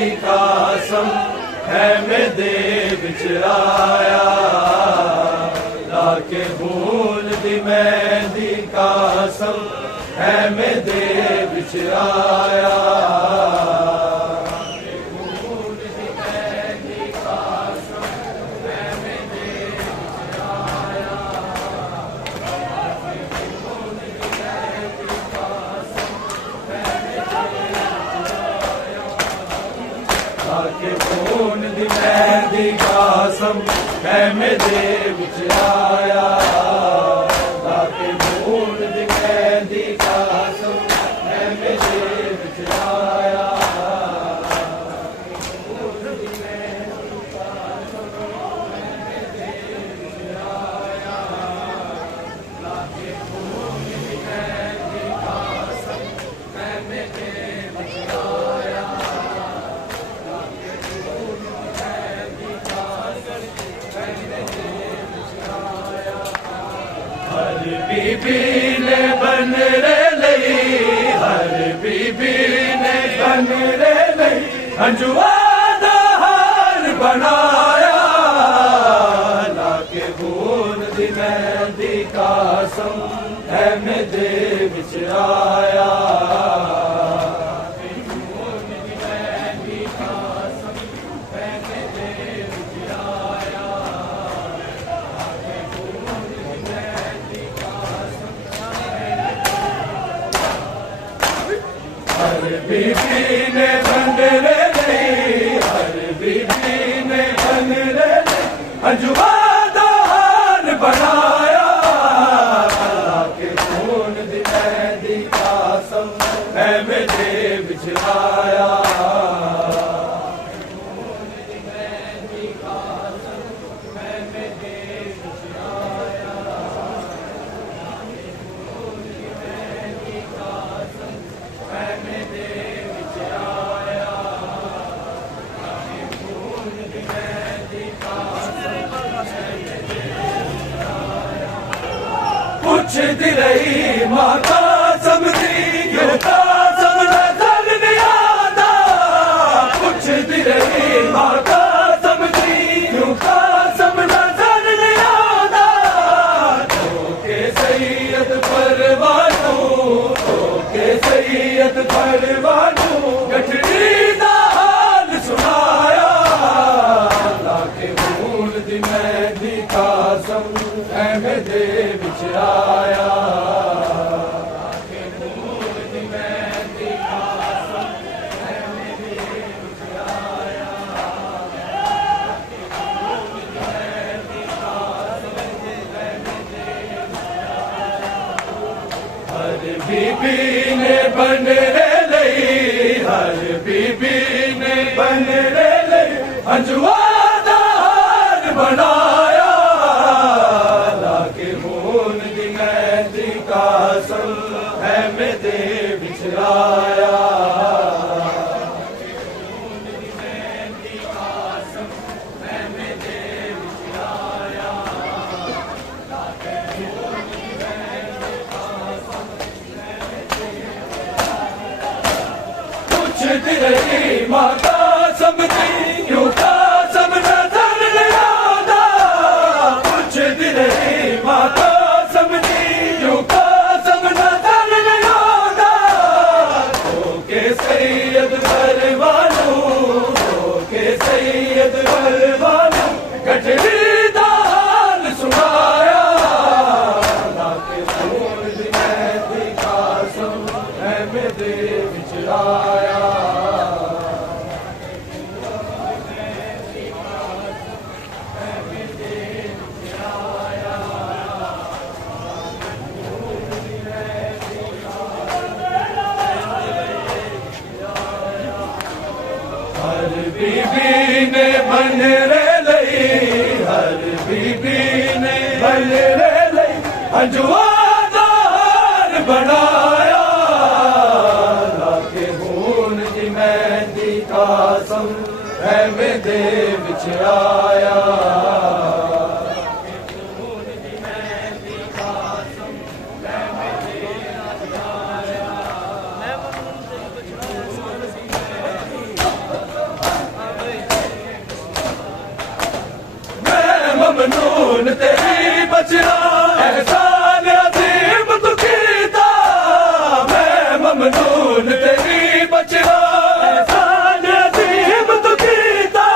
दी कसम है मैं दे बिचराया लाके भूल दी मेहंदी कसम है मैं दे बिचराया के खून दी मेहंदी कसम है मैं दे बिचराया लाके खून दी मेहंदी कसम है मैं दे बिचराया हर बीबी ने बन रे लई हर बीबी ने बन रे लई हंजुआ दा हार बनाया लाके खून दी मेहंदी कसम है मैं दे बिचराया हर बीबी ने बन रे लई हर बीबी ने बन रे लई हंजुआ दा हार बनाया लाके खून दी मेहंदी कसम है मैं दे बिचराया पूछती रही माता समझी क्यों कसम नजर नहीं आता पूछती रही माता समझी क्यों कसम नजर नहीं आता तो के सैयद परवानू तो के सैयद परवानू गठड़ी दा हाल सुनाया लाके भूल दी मेहंदी कसम है मैं दे बिचराया हर बीबी ने बन रे लई हर बीबी ने बन रे लई हंजुआ दा हार बनाया लाके खून दी मेहंदी कसम है मैं दे बिचराया पूछती रही माता समझी क्यों कसम नजर नहीं आता पूछती रही माता समझी क्यों कसम नजर नहीं आता तो के सैयद परवानू तो के सैयद परवानू गठड़ी दा हाल सुनाया लाके खून दी मेहंदी कसम है मैं दे बिचराया हर बीबी ने बन रे लई हर बीबी ने बन रे लई हंजुआ दा हार बनाया लाके खून दी मेहंदी कसम है मैं दे बिचराया ममनून तेरी बचना एहसान अजीम तू कीता मैं ममनून तेरी बचना एहसान अजीम तू कीता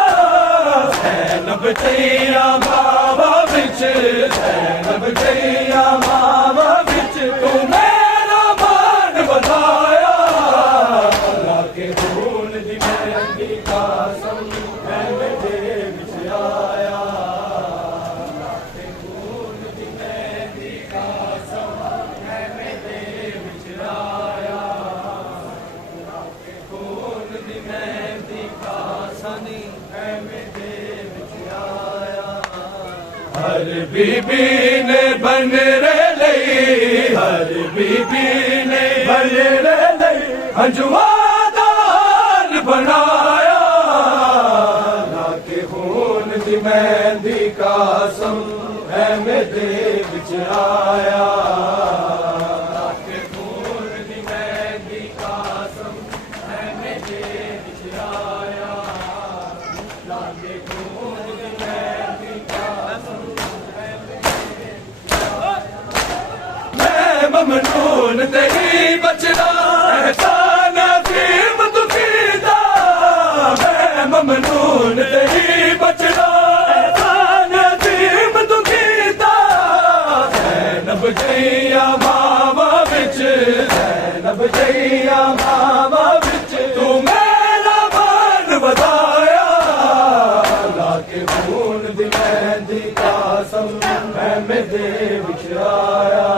ज़ैनब तेरा मावा बिच ज़ैनब तेरा मावा बिच तू मेरा मान बनाया अल्लाह के खून दी मेहंदी कसम मैं मेरे विच आया अल्लाह के खून दी मेहंदी कसम मैं मेरे विच आया अल्लाह के खून दी मेहंदी कसम मैं मेरे विच आया हर बीबी ने बन रे लई हर बीबी ने बन रे लई हंजुआदार बनाया अल्लाह के खून दी मेहंदी कसम है मेरे विच आया अल्लाह के खून दी मेहंदी कसम है मेरे विच आया अल्लाह के खून दी मेहंदी कसम है मेरे विच आया मैं ममनून तेरी बचना एहसान अजीम तू कीता मैं ममनून तेरी बचना एहसान अजीम तू कीता ज़ैनब जैया मावा बिच ज़ैनब जैया मावा बिच तू मेरा मान बताया अल्लाह के खून दी मेहंदी कसम मैं मेरे विच आया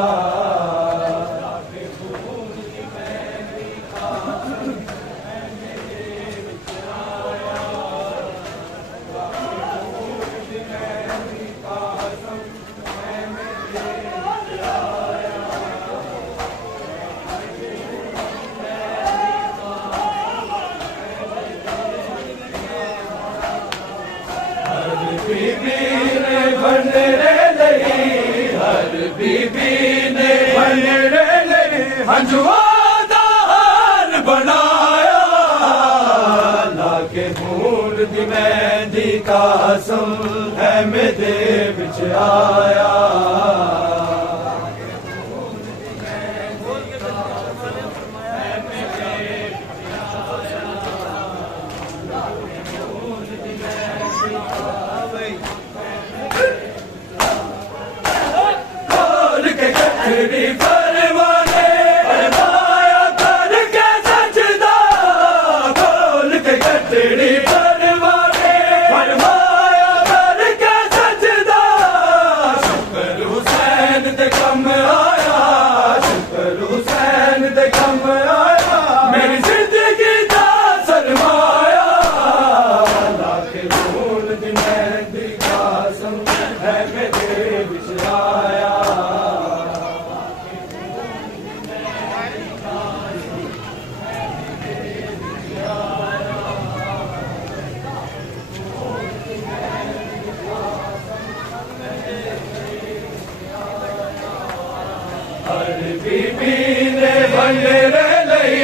बीबी ने बन रे लई हर बीबी ने बन रे लई हंजुआदार बनाया अल्लाह के खून दी मेहंदी कसम है मेरे विच आया तेरी परवाने फरमाया करके सजदा खोल के तेरी परवाने फरमाया करके सजदा शुक्र हुसैन दे कम आया शुक्र हुसैन दे कम आया मेरी जिंदगी दा सरमाया अल्लाह के खून दी मेहंदी कसम है मेरे विच आया हर बीबी ने बन रे लई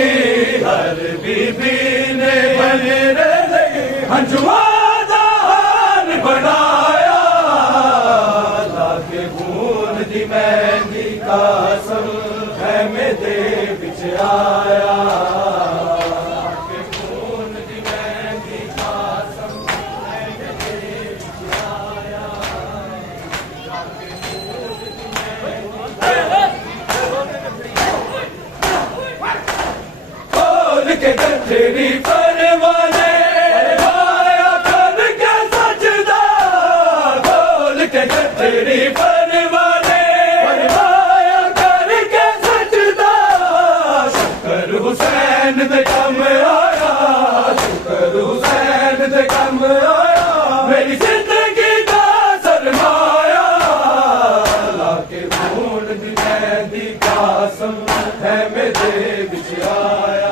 हर बीबी ने बन रे लई हंजुआदार बनाया अल्लाह के खून दी मेहंदी कसम है मेरे विच आया अल्लाह के खून दी मेहंदी कसम है मेरे विच आया अल्लाह के खून दी मेहंदी खोल के तेरी परवाने फरमाया करके सजदा खोल के तेरी परवाने फरमाया करके सजदा शुक्र हुसैन दे कम आया शुक्र हुसैन दे कम आया मेरी जिंदगी दा सरमाया अल्लाह के खून दी मेहंदी कसम है मेरे विच आया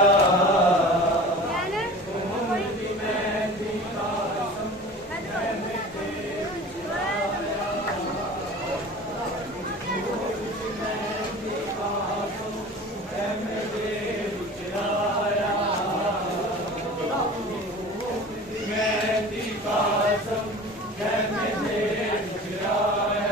मेहंदी कसम है मेरे विच आया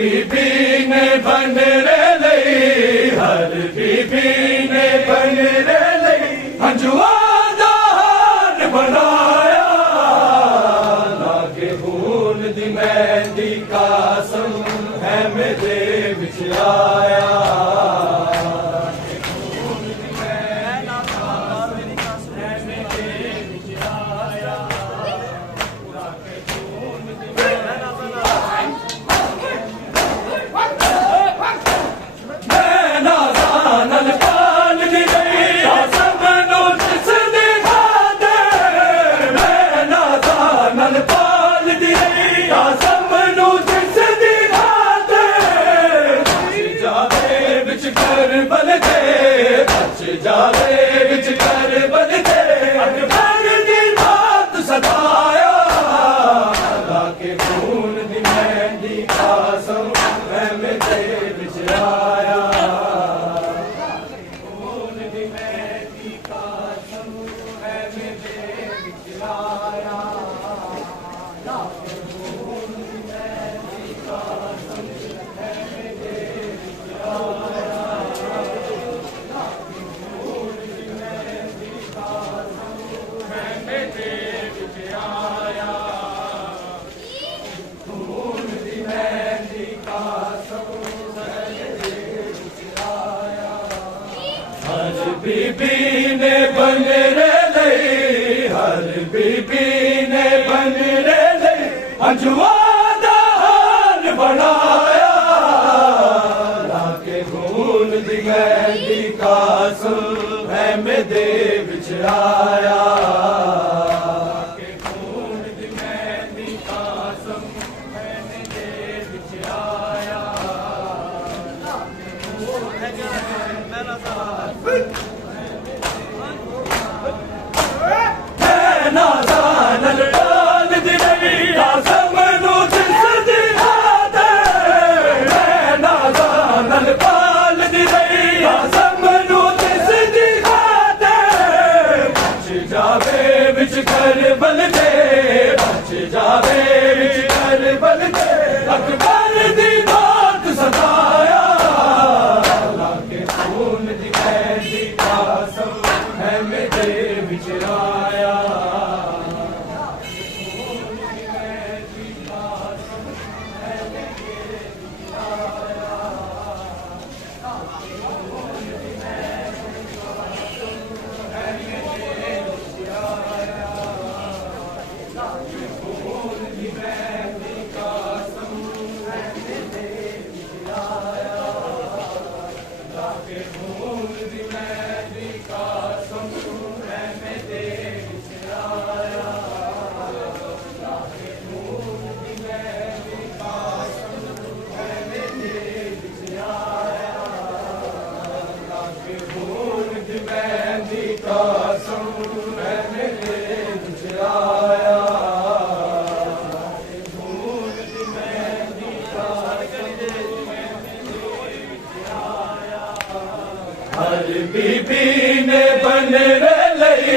बीबी ने बनरे लई, हर बीबी ने बनरे लई हंजुआ दा हार बनाया, लागे खून दी मेहंदी कासम है मेरे विच आया। जावे विच कर बदते अकबर दी बात सताया, लाके खून दी मेहंदी कासम है मेरे विच आया, खून दी मेहंदी कासम है मेरे विच आया, लाके खून दी मेहंदी कासम है मेरे विच आया। बीबी ने बनरे लई, हर बीबी ने बनरे लई हंजुआ दा हार बनाया, लाके खून दी मेहंदी कासम है मेरे विच आया, लाके खून दी मेहंदी कासम है मेरे विच आया, लाके खून दी मेहंदी कासम विच कर बलते, बच जावे विच कर बलते अकबर दी बात सताया, लाके खून दी मेहंदी कासम है मेरे विच आया, खून दी मेहंदी कासम है मेरे विच आया, खून दी मेहंदी कासम है मेरे विच आया, खून दी मेहंदी कासम है मेरे विच आया, लाके खून दी मेहंदी कासम है मेरे विच आया, लाके खून दी मेहंदी कासम है मेरे विच आया, लाके खून दी मेहंदी कासम है मेरे विच आया, लाके खून दी मेहंदी कासम है मेरे विच आया। हर बीबी ने बनरे लई,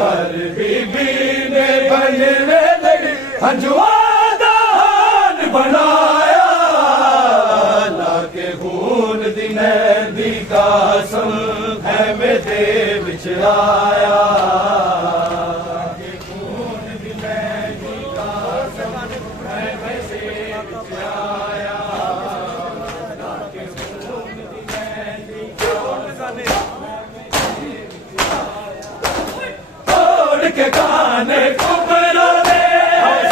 हर बीबी ने बनरे लई हंजुआ दा हार बनाया, लाके खून दी मेहंदी कासम है मेरे विच आया, लाके खून दी मेहंदी कासम है मेरे विच आया, लाके खून दी मेहंदी कासम तोड़ के गाने कुबरा ने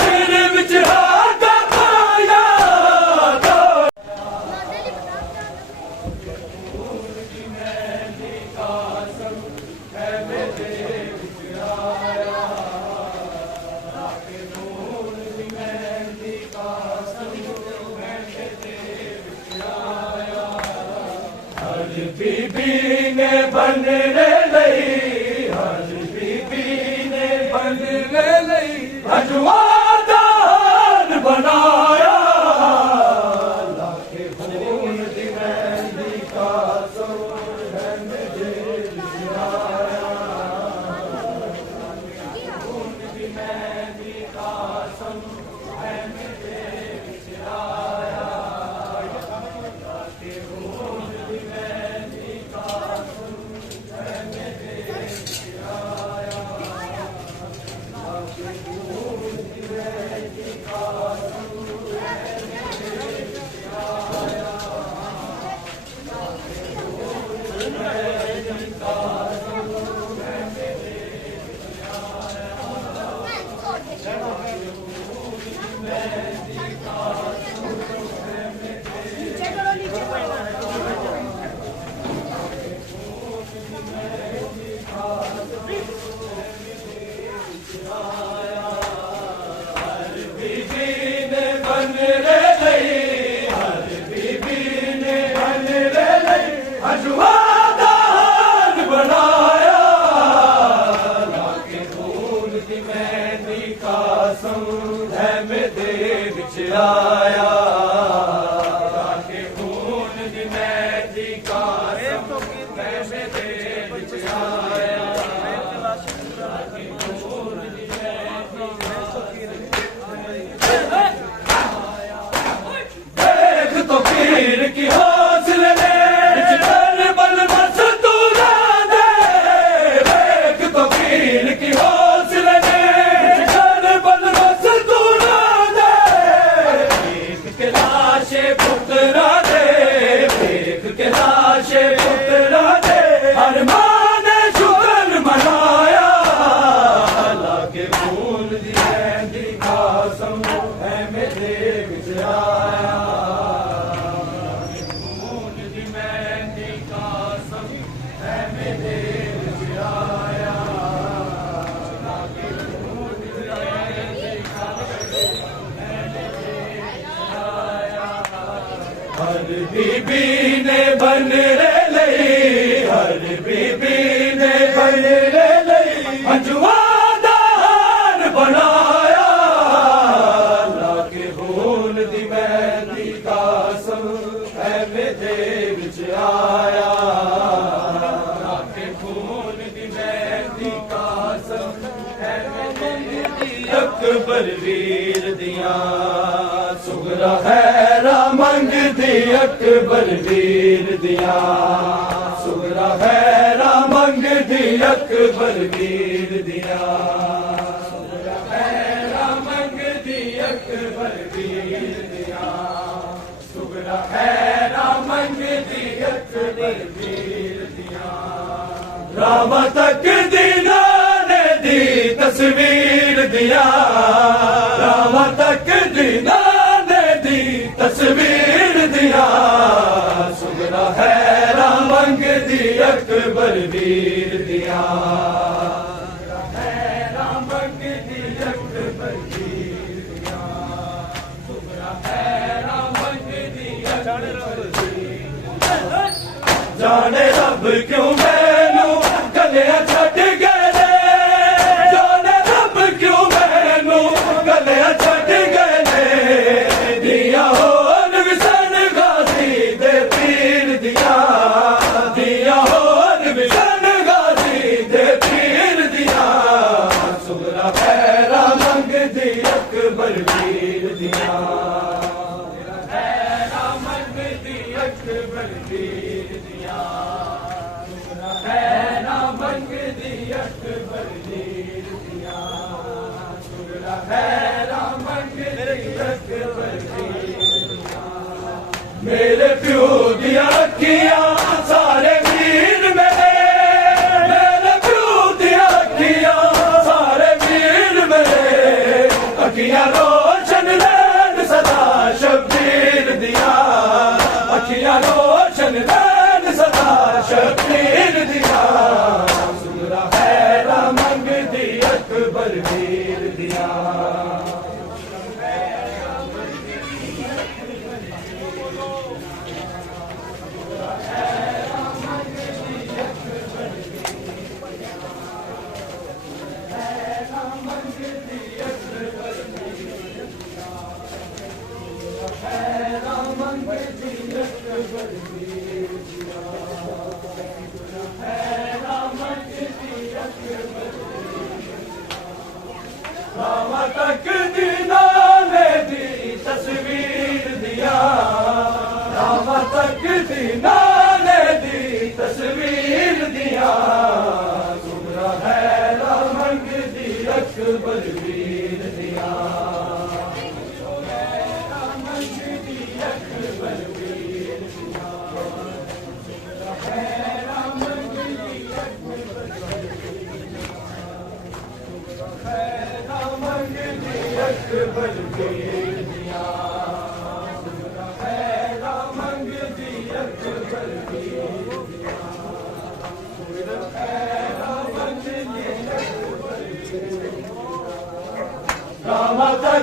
सिर विच हाथा पाया, खून दी मेहंदी कासम है मेरे विच आया, लाके खून दी मेहंदी कासम है मेरे विच आया, हर बीबी ने बनरे लई, हर बीबी ने बनरे लई हंजुआ दा हार बनाया, लाके खून दी मेहंदी कासम है मेरे विच आया, खून दी मेहंदी कासम है मेरे विच आया, आया के खून दी मेहंदी कासम मैं दे विच आया के खून दी देख तो पीर की हौसले ने बल बस तू ना दे देख तो पीर की हौसले ने बल बस तू ना दे के लाशे पुतरा दे देख के लाशे पुतरा दे हर मां ने शुक्र मनाया लाके फूल दी मेहंदी कासम है मेरे विच आया फूल दी मेहंदी कासम है मेरे विच आया लाके फूल दी मेहंदी कासम है मेरे हर बीबी ने बन रे लई हर बीबी ने बन रे लई अजवा दा हार बनाया लाके खून दी मेहंदी कासम है मेरे विच आया लाके खून दी मेहंदी कासम है मेरे अकबर वीर दिया सुगरा खैरा मंगदी अकबर वीर दिया सुगरा खैरा मंगदी अकबर वीर दिया सुगरा खैरा मंगदी अकबर वीर दिया सुगरा खैरा मंगदी अकबर वीर दिया राम तक दीना ने दी तस्वीर दिया राम तक दीना तस्वीर दिया सुगरा खैरा मंगदी अकबर वीर दिया खैरा मंगदी अकबर वीर दिया सुगरा खैरा मंगदी अकबर वीर जाने रब क्यों मैनू गलियां छड्ड गए जाने रब क्यों मैनू गलियां छड्ड गए दिया होर विसन गाजी दे पीर दिया दिया होर विसन गाजी दे पीर दिया सुगरा खैरा मंगदी अकबर वीर दिया खैरा मंगदी अकबर वीर दिया सुगरा खैरा मंगदी अकबर वीर दिया सुगरा खैरा मंगदी अकबर मेरे प्यो दिया अखियां सारे वीर मेरे प्यो दिया अखियां सारे वीर मेरे अखियां रोशन रैन सदा शब्बीर दिया अखियां रोशन रैन सदा शब्बीर दिया सुगरा खैरा मंगदी अकबर वीर दिया राम तक दीना ने दी तस्वीर दिया राम तक दीना ने दी तस्वीर दिया सुगरा खैरा मंगदी अकबर वीर दिया खैरा मंगदी अकबर वीर दिया खैरा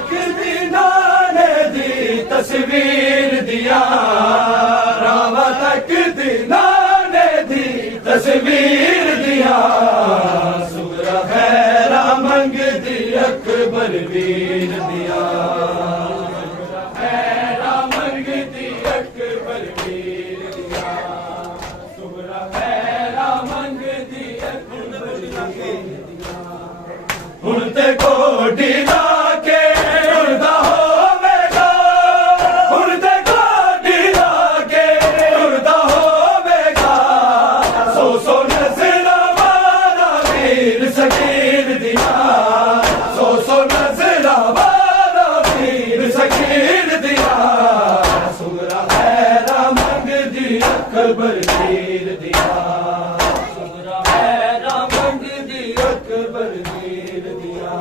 तक दीनाने दी तस्वीर दिया रावा तक दीनाने दी तस्वीर दिया सुगरा खैरा मंग दी अकबर वीर दिया खैरा मंग दी अकबर वीर दिया सुगरा खैरा मंग दी अकबर वीर दिया हुण ते कोडी ला के उड़दा होवेगा हुण ते कोडी ला के उड़दा होवेगा सो नज़रां वाला वीर सकीर दिया सो नज़रां वाला वीर सकीर दिया सुगरा खैरा मंग दी अकबर वीर दिया सुगरा खैरा मंग दी अकबर वीर दिया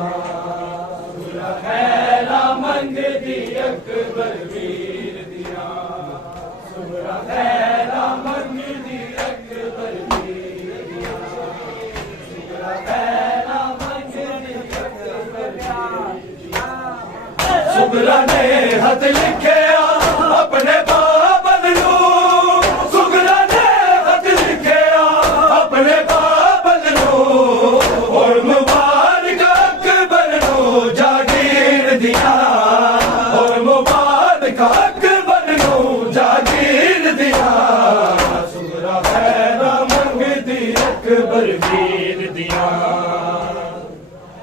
सुगरा खैरा मंग दी अकबर वीर दिया सुगरा खैरा मंग दी अकबर वीर दिया सुगरा खैरा मंग दी अकबर सुगरा ने हथ लिखे अपने बाबल नू सुगरा ने हथ लिखे अपने बाबल नू और मुबारक अकबर नू जागीर दिया और मुबारक अकबर नू जागीर दिया सुगरा खैरा मंग दी अकबर वीर दिया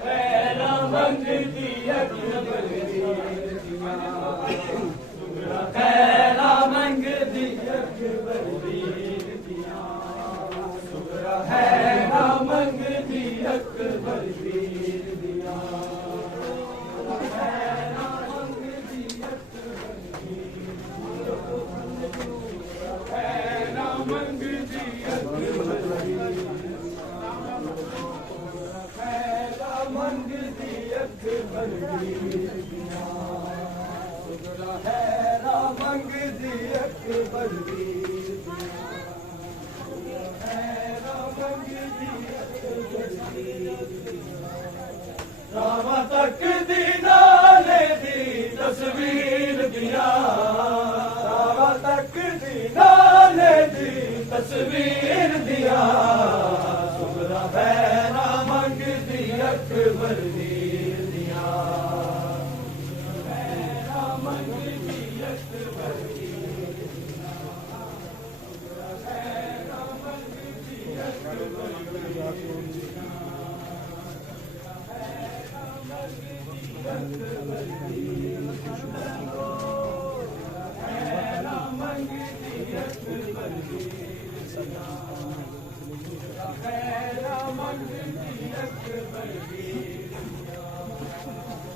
खैरा मंग दी अकबर वीर दिया सुगरा खैरा मंग दी अकबर वीर दिया सुगरा खैरा मंग दी अकबर वीर दिया खैरा मंग दी अकबर खैरा मंग दी अकबर खैरा मंग दी अकबर सुगरा खैरा मंग दी अकबर खैरा मंग दी रावा तक दीनाने दी तस्वीर दिया रावा तक दीनाने दी तस्वीर दिया सुगरा खैरा मंग दी अकबर वीर दिया खैरा मंग दी अकबर खैरा मंग दी अकबर खैरा मंग दी अकबर खैरा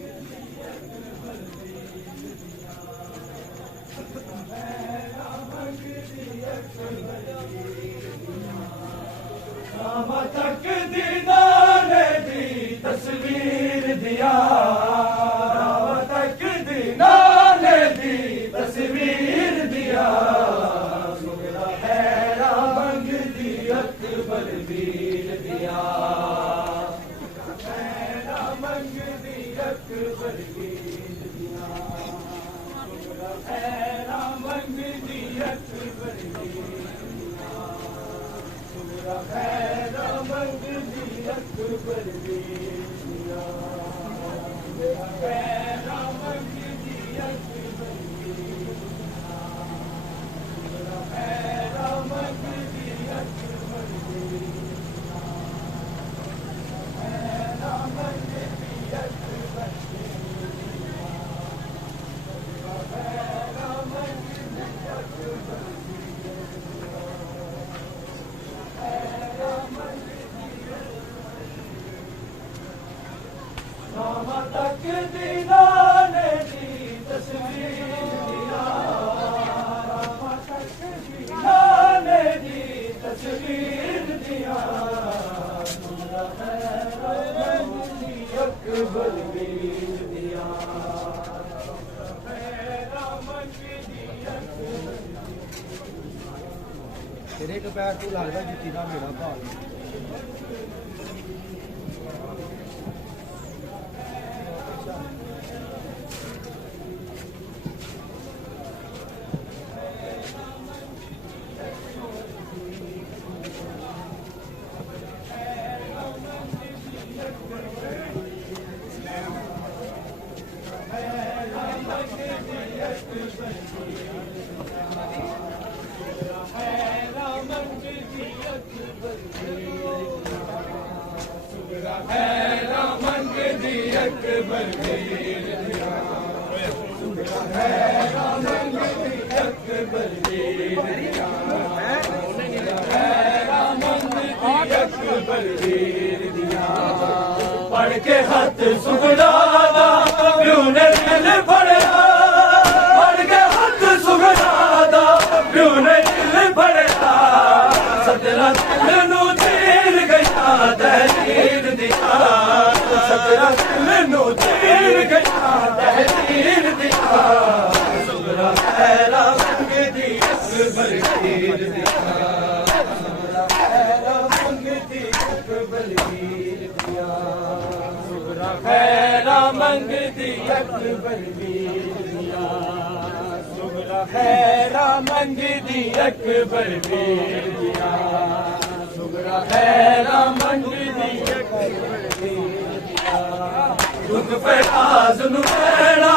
मंग दी अकबर खैरा मंग दी अकबर रावा तक दीनाने दी तस्वीर दिया रावा तक दीनाने दी तस्वीर दिया सुगरा खैरा मंग दी अकबर वीर दिया खैरा मंग दी अकबर वीर दिया सुगरा खैरा मंग दी अकबर सुगरा खैरा मंग दी अकबर दिया खैरा मंग दी अकबर सुगरा खैरा मंग दी अकबर खैरा मंग दी अकबर खैरा मंग दी अकबर रावा तक दीनाने दी तस्वीर दिया रावा तक दीनाने दी तस्वीर दिया सुगरा खैरा मंग दी अकबर वीर दिया खैरा मंग दी अकबर ਮੇਰੇ ਇੱਕ ਪੈਰ ਤੋਂ ਲੱਗਦਾ ਜੁੱਤੀ ਦਾ ਮੇਰਾ ਭਾਗ पढ़ के हाथ सुगड़ा प्यू ने दिल फड़या पढ़ के हाथ सुगड़ा प्यू ने दिल फड़या सदरा दिल नू चीर गया तहरीर दिया सदरा दिल नू चीर गया तहरीर दिया सुगड़ा हैरा मंग दी अकबर खीर दिया सुगड़ा हैरा मंग दी अकबर खीर दिया सुगड़ा हैरा मंग दी अकबर खीर दिया सुगड़ा हैरा मंग दी अकबर खीर दिया सुगड़ा हैरा मंग दी अकबर खीर दिया दुख फराज नु पैड़ा